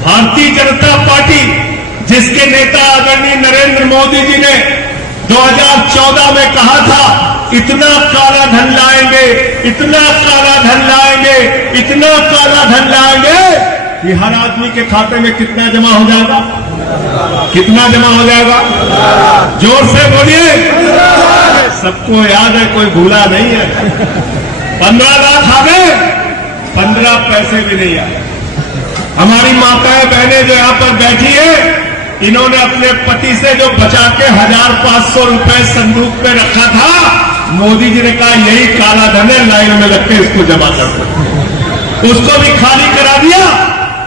Bharatiya Janata party जिसके नेता आदरणीय नरेंद्र मोदी जी ने 2014 में कहा था इतना काला धन लाएंगे, इतना काला धन लाएंगे, इतना काला धन लाएंगे कि हर आदमी के खाते में कितना जमा हो जाएगा, कितना जमा हो जाएगा, जोर से बोलिए। सबको याद है, कोई भूला नहीं है। 15 लाख आ गए, 15 पैसे भी नहीं आए। हमारी माताएं बहनें जो यहां पर बैठी है, इन्होंने अपने पति से जो बचा के 1500 रुपए संदूक में रखा था, मोदी जी ने कहा यही काला धन है, लाइन में लग के इसको जमा कर दो। उसको भी खाली करा दिया,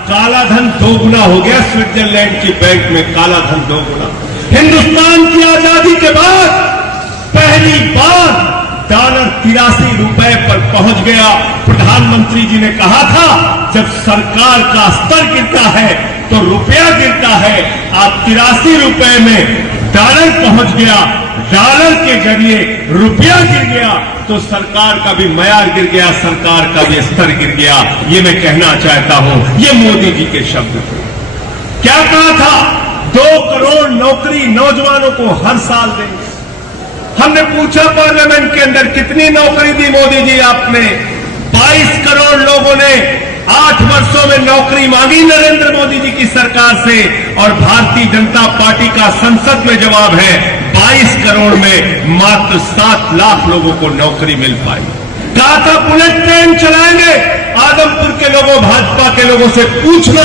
काला धन 2 गुना हो गया। स्विट्जरलैंड की बैंक में काला धन 2 गुना। हिंदुस्तान की आजादी के बाद पहली बार डॉलर 83 रुपए पर पहुंच गया। प्रधानमंत्री जी ने कहा था जब सरकार का स्तर गिरता है तो रुपया गिरता है। आप 83 रुपए में डॉलर पहुंच गया, डॉलर के जरिए रुपया गिर गया तो सरकार का भी मयार गिर गया, सरकार का भी स्तर गिर गया। ये मैं कहना चाहता हूं, ये मोदी जी के शब्द थे। क्या कहा था? 2 करोड़ नौकरी नौजवानों को हर साल देंगे। हमने पूछा पार्लियामेंट के अंदर कितनी नौकरी दी मोदी जी आपने? 22 करोड़ लोगों ने 8 वर्षों में नौकरी मांगी नरेंद्र मोदी जी की सरकार से, और भारतीय जनता पार्टी का संसद में जवाब है 22 करोड़ में मात्र 7 लाख लोगों को नौकरी मिल पाई। कहा था बुलेट ट्रेन चलाएंगे। आदमपुर के लोगों, भाजपा के लोगों से पूछना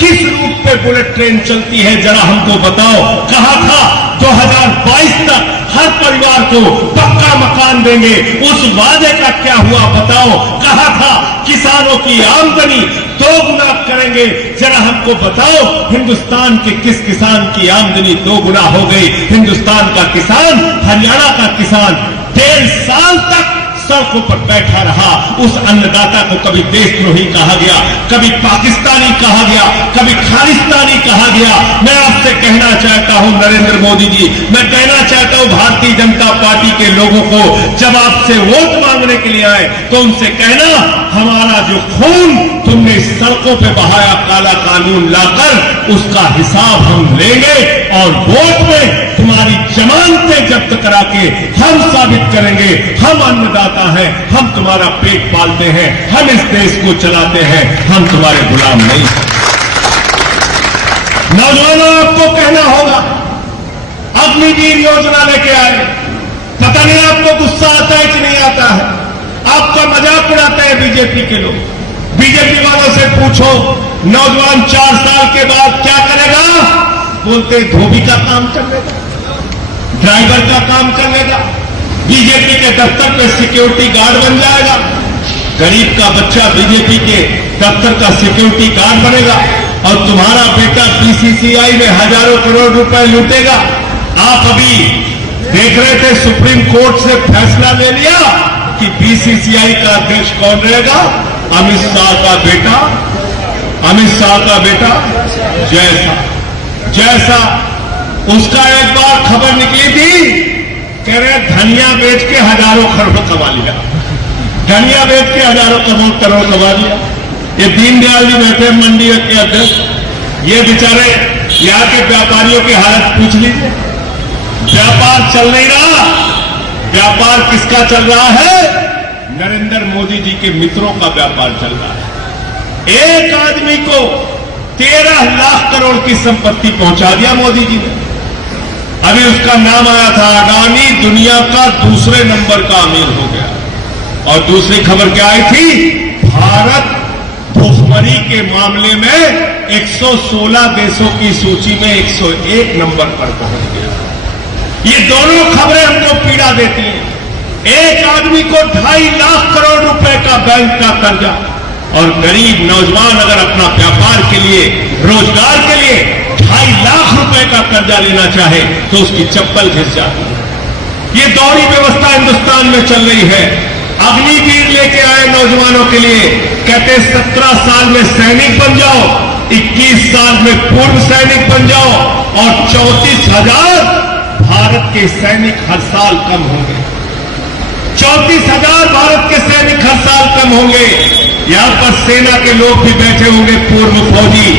किस रूट पे बुलेट ट्रेन चलती है, जरा हमको बताओ। कहा था 2022 तक हर परिवार को पक्का मकान देंगे। उस वादे का क्या हुआ बताओ। कहा था किसानों की आमदनी 2 गुना करेंगे, जरा हमको बताओ। हिंदुस्तान के किस किसान की आमदनी 2 गुना हो गई? हिंदुस्तान का किसान, हरियाणा का किसान 1.5 साल तक सड़कों पर बैठा रहा। उस अन्नदाता को कभी देशद्रोही कहा गया, कभी पाकिस्तानी कहा गया, कभी खालिस्तानी कहा गया। मैं आपसे कहना चाहता हूं नरेंद्र मोदी जी, मैं कहना चाहता हूं भारतीय जनता पार्टी के लोगों को, जब आपसे वोट मांगने के लिए आए तो उनसे कहना हमारा जो खून तुमने इस सड़कों पे बहाया काला कानून लाकर, उसका हिसाब हम लेंगे और वोट में तुम्हारी जमानतें जब्त करा के हम साबित करेंगे हम अन्नदाता है, हम तुम्हारा पेट पालते हैं, हम इस देश को चलाते हैं, हम तुम्हारे गुलाम नहीं। नौजवानों, आपको कहना होगा अग्निवीर योजना लेके आए। पता नहीं आपको गुस्सा आता है कि नहीं आता है। आपका मजाक उड़ाते हैं बीजेपी के लोग। बीजेपी वालों से पूछो नौजवान 4 साल के बाद क्या करेगा? बोलते धोबी का काम कर लेगा, ड्राइवर का काम कर लेगा, बीजेपी के दफ्तर पे सिक्योरिटी गार्ड बन जाएगा। गरीब का बच्चा बीजेपी के दफ्तर का सिक्योरिटी गार्ड बनेगा और तुम्हारा बेटा बीसीसीआई में हजारों करोड़ रुपए लूटेगा। आप अभी देख रहे थे सुप्रीम कोर्ट से फैसला ले लिया कि बीसीसीआई का अध्यक्ष कौन रहेगा? अमित शाह का बेटा, अमित शाह का बेटा जैसा उसका एक बार खबर निकली थी, कह रहे धनिया बेच के हजारों करोड़ कमा लिया, धनिया बेच के हजारों करोड़ कमा लिया। ये दीनदयाल जी बैठे मंडी के अध्यक्ष, ये बेचारे यहाँ के व्यापारियों की हालत पूछ लीजिए। व्यापार चल नहीं रहा। व्यापार किसका चल रहा है? नरेंद्र मोदी जी के मित्रों का व्यापार चल रहा है। एक आदमी को 13 लाख करोड़ की संपत्ति पहुंचा दिया मोदी जी ने। अभी उसका नाम आया था अडानी, दुनिया का दूसरे नंबर का अमीर हो गया। और दूसरी खबर क्या आई थी? भारत भुखमरी के मामले में 116 देशों की सूची में 101 नंबर पर पहुंच गया। ये दोनों खबरें हमको पीड़ा देती हैं। एक आदमी को 2.5 लाख करोड़ रुपए का बैंक का कर्जा, और गरीब नौजवान अगर अपना व्यापार के लिए, रोजगार के लिए 2.5 लाख रुपए का कर्जा लेना चाहे तो उसकी चप्पल घिस जाती है। ये दोहरी व्यवस्था हिंदुस्तान में चल रही है। अग्निवीर लेके आए नौजवानों के लिए, कहते 17 साल में सैनिक बन जाओ, 21 साल में पूर्व सैनिक बन जाओ, और 34,000 भारत के सैनिक हर साल कम होंगे। 34,000 भारत के सैनिक हर साल कम होंगे। यहां पर सेना के लोग भी बैठे होंगे, पूर्व फौजी,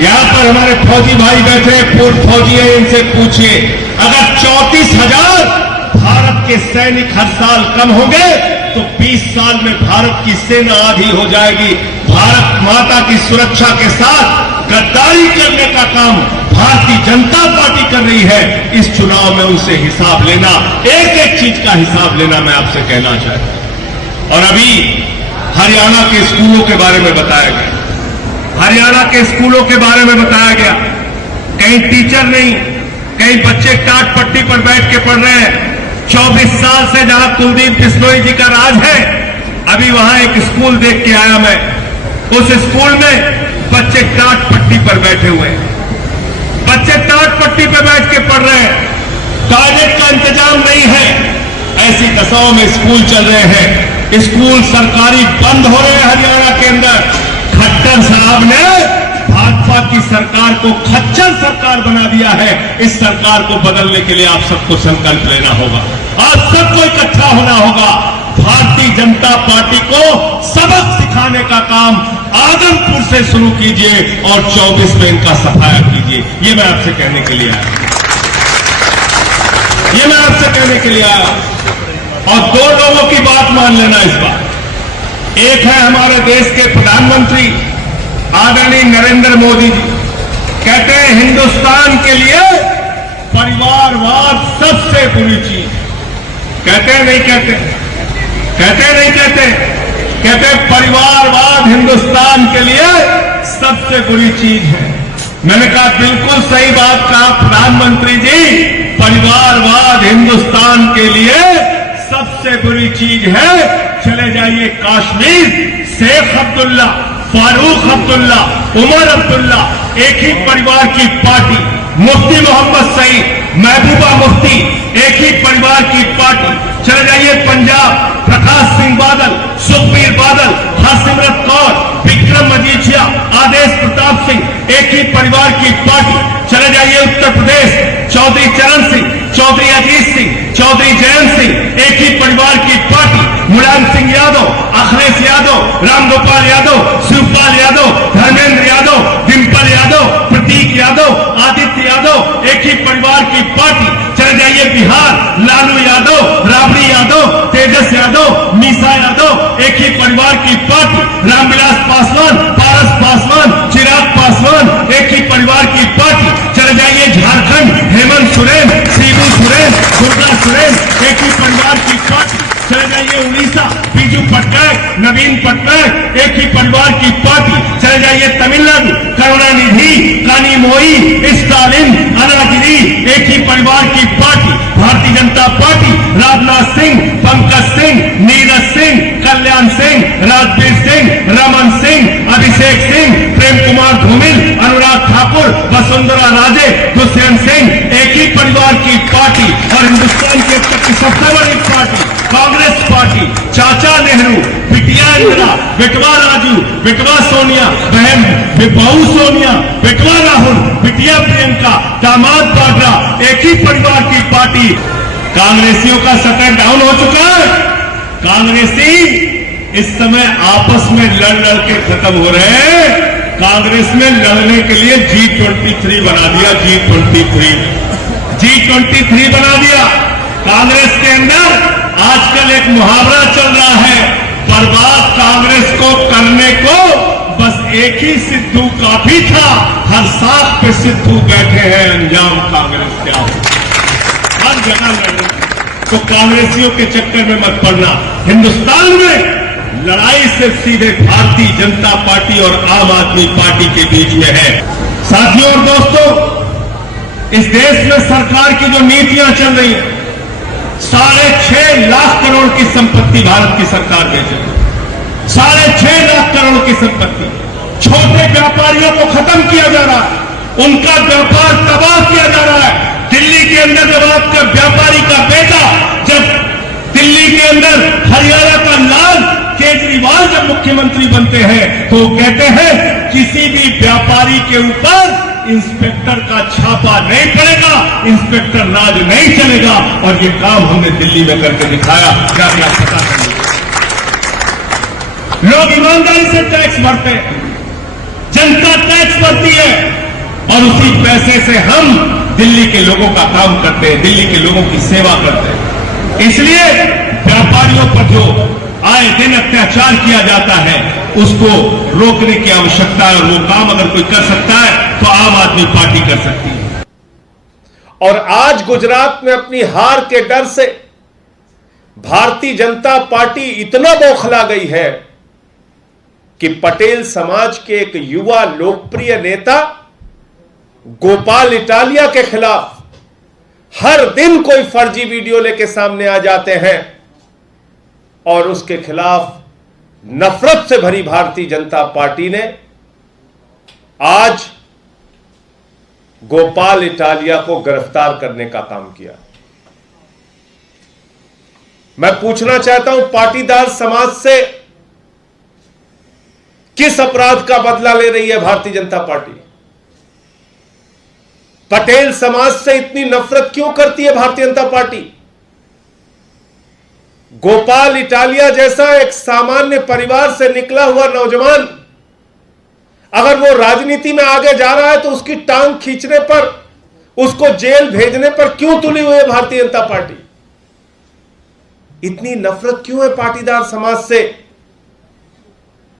यहां पर हमारे फौजी भाई बैठे, पूर्व फौजी हैं, इनसे पूछिए, अगर 34,000 भारत के सैनिक हर साल कम होंगे तो 20 साल में भारत की सेना आधी हो जाएगी। भारत माता की सुरक्षा के साथ गद्दारी करने का काम भारतीय जनता पार्टी कर रही है। इस चुनाव में उनसे हिसाब लेना, एक एक चीज का हिसाब लेना मैं आपसे कहना चाहता हूं। और अभी हरियाणा के स्कूलों के बारे में बताया गया, हरियाणा के स्कूलों के बारे में बताया गया, कहीं टीचर नहीं, कहीं बच्चे टाट पट्टी पर बैठ के पढ़ रहे हैं। 24 साल से जहां कुलदीप बिश्नोई जी का राज है, अभी वहां एक स्कूल देख के आया मैं, उस स्कूल में बच्चे टाट पट्टी पर बैठे हुए हैं, बच्चे टाट पट्टी पर बैठ के पढ़ रहे हैं, टॉयलेट का इंतजाम नहीं है। ऐसी दशाओं में स्कूल चल रहे हैं, स्कूल सरकारी बंद हो रहे हैं हरियाणा के अंदर। खट्टर साहब ने भाजपा की सरकार को खच्चर सरकार बना दिया है। इस सरकार को बदलने के लिए आप सबको संकल्प लेना होगा, आप सबको इकट्ठा होना होगा। भारतीय जनता पार्टी को सबक सिखाने का काम आदमपुर से शुरू कीजिए और 24 में इनका सफाया कीजिए। ये मैं आपसे कहने के लिए आया, ये मैं आपसे कहने के लिए आया। और दो लोगों की बात मान लेना इस बार, एक है हमारे देश के प्रधानमंत्री आदरणीय नरेंद्र मोदी जी, कहते हैं हिंदुस्तान के लिए परिवारवाद सबसे बुरी चीज। कहते हैं नहीं कहते, कहते नहीं कहते, कहते परिवारवाद हिंदुस्तान के लिए सबसे बुरी चीज है। मैंने कहा बिल्कुल सही बात कहा प्रधानमंत्री जी, परिवारवाद हिंदुस्तान के लिए सबसे बुरी चीज है। चले जाइए कश्मीर, शेख अब्दुल्ला, फारूक अब्दुल्ला, उमर अब्दुल्ला एक ही परिवार की पार्टी, मुफ्ती मोहम्मद सईद, महबूबा मुफ्ती एक ही परिवार की पार्टी। चले जाइए पंजाब, प्रकाश सिंह बादल, सुखबीर बादल, हरसिमरत कौर, विक्रम मजीठिया, आदेश प्रताप सिंह एक ही परिवार की पार्टी। चले जाइए उत्तर प्रदेश, चौधरी चरण सिंह, चौधरी अजीत सिंह, चौधरी जयंत सिंह एक ही परिवार की पार्टी। मुलायम सिंह यादव, अखिलेश यादव, रामगोपाल यादव, शिवपाल यादव, धर्मेंद्र यादव, डिम्पल यादव, प्रतीक यादव, आदित्य यादव एक ही परिवार की पार्टी। चले जाइए बिहार, लालू यादव, राबड़ी यादव, तेजस यादव, मीसा यादव एक ही परिवार की पार्टी। रामविलास पासवान, पारस पासवान, चिराग पासवान एक ही परिवार की पार्टी। चले जाइए झारखंड, हेमंत सोरेन, शिबू सोरेन, दुर्गा सोरेन एक ही परिवार की पार्टी। चले जाइए उड़ीसा, बीजू पटनायक, नवीन पटनायक एक ही परिवार की पार्टी। चले जाइए तमिलनाडु, करुणानिधि, कानीमोई, स्टालिन, अनागिरी एक ही परिवार की पार्टी। भारतीय जनता पार्टी, राजनाथ सिंह, पंकज सिंह, नीरज सिंह, कल्याण सिंह, राजवीर सिंह, रमन सिंह, अभिषेक सिंह, प्रेम कुमार धूमिल, अनुराग ठाकुर, वसुंधरा राजे, दुष्यंत सिंह एक ही परिवार की पार्टी। और हिंदुस्तान की अब तक की सबसे बड़ी पार्टी कांग्रेस पार्टी, चाचा नेहरू, बिटिया इंदिरा, बेटवा राजू, बेटवा सोनिया, बहन बहू सोनिया, बेटवा राहुल, बिटिया प्रियंका, दामाद वाड्रा एक ही परिवार की पार्टी। कांग्रेसियों का सटर डाउन हो चुका है। कांग्रेसी इस समय आपस में लड़ के खत्म हो रहे हैं। कांग्रेस में लड़ने के लिए G23 बना दिया, G23 बना दिया। कांग्रेस के अंदर आजकल एक मुहावरा चल रहा है, बर्बाद कांग्रेस को करने को बस एक ही सिद्धू काफी था। हर साथ पे सिद्धू बैठे हैं, अंजाम कांग्रेस क्या हो, हर जगह लड़। तो कांग्रेसियों के चक्कर में मत पड़ना। हिंदुस्तान में लड़ाई सिर्फ सीधे भारतीय जनता पार्टी और आम आदमी पार्टी के बीच में है। साथियों और दोस्तों, इस देश में सरकार की जो नीतियां चल रही हैं, 6.5 लाख करोड़ की संपत्ति भारत की सरकार बेच रही है। 6.5 लाख करोड़ की संपत्ति। छोटे व्यापारियों को खत्म किया जा रहा है, उनका व्यापार तबाह किया जा रहा है। दिल्ली के अंदर जब आपका व्यापारी का बेटा, जब दिल्ली के अंदर हरियाणा का लाल केजरीवाल जब मुख्यमंत्री बनते हैं तो कहते हैं किसी भी व्यापारी के ऊपर इंस्पेक्टर का छापा नहीं पड़ेगा, इंस्पेक्टर राज नहीं चलेगा। और ये काम हमने दिल्ली में करके दिखाया। क्या क्या पता करिए, लोग ईमानदारी से टैक्स भरते हैं, जनता टैक्स पर करती है और उसी पैसे से हम दिल्ली के लोगों का काम करते हैं, दिल्ली के लोगों की सेवा करते हैं। इसलिए व्यापारियों पर जो आए दिन अत्याचार किया जाता है उसको रोकने की आवश्यकता है, और वो काम अगर कोई कर सकता है तो आम आदमी पार्टी कर सकती है। और आज गुजरात में अपनी हार के डर से भारतीय जनता पार्टी इतना बौखला गई है कि पटेल समाज के एक युवा लोकप्रिय नेता गोपाल इटालिया के खिलाफ हर दिन कोई फर्जी वीडियो लेके सामने आ जाते हैं और उसके खिलाफ नफरत से भरी भारतीय जनता पार्टी ने आज गोपाल इटालिया को गिरफ्तार करने का काम किया। मैं पूछना चाहता हूं, पाटीदार समाज से किस अपराध का बदला ले रही है भारतीय जनता पार्टी? पटेल समाज से इतनी नफरत क्यों करती है भारतीय जनता पार्टी? गोपाल इटालिया जैसा एक सामान्य परिवार से निकला हुआ नौजवान अगर वो राजनीति में आगे जा रहा है तो उसकी टांग खींचने पर, उसको जेल भेजने पर क्यों तुली हुई है भारतीय जनता पार्टी? इतनी नफरत क्यों है पाटीदार समाज से?